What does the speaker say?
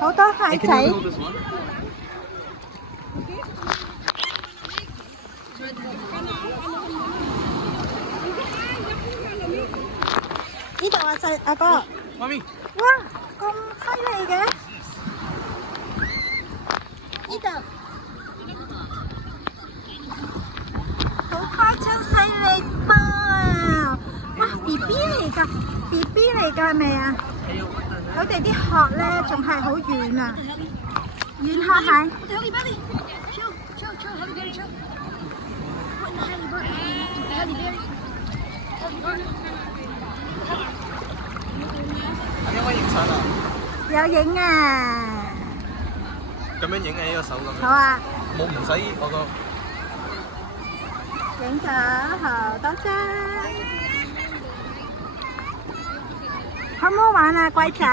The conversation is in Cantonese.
好多蟹仔。呢度啊，細阿哥。媽咪。哇，咁犀利嘅！呢度好誇張，犀利噃！哇，BB 嚟㗎，BB 嚟㗎係咪啊？佢哋啲殼咧仲係好軟啊，軟殼蟹。有冇影相啊？有影啊！咁樣影喺呢個手咁樣。好啊！冇唔使我個。影咗好多張，好唔好玩啊，乖仔？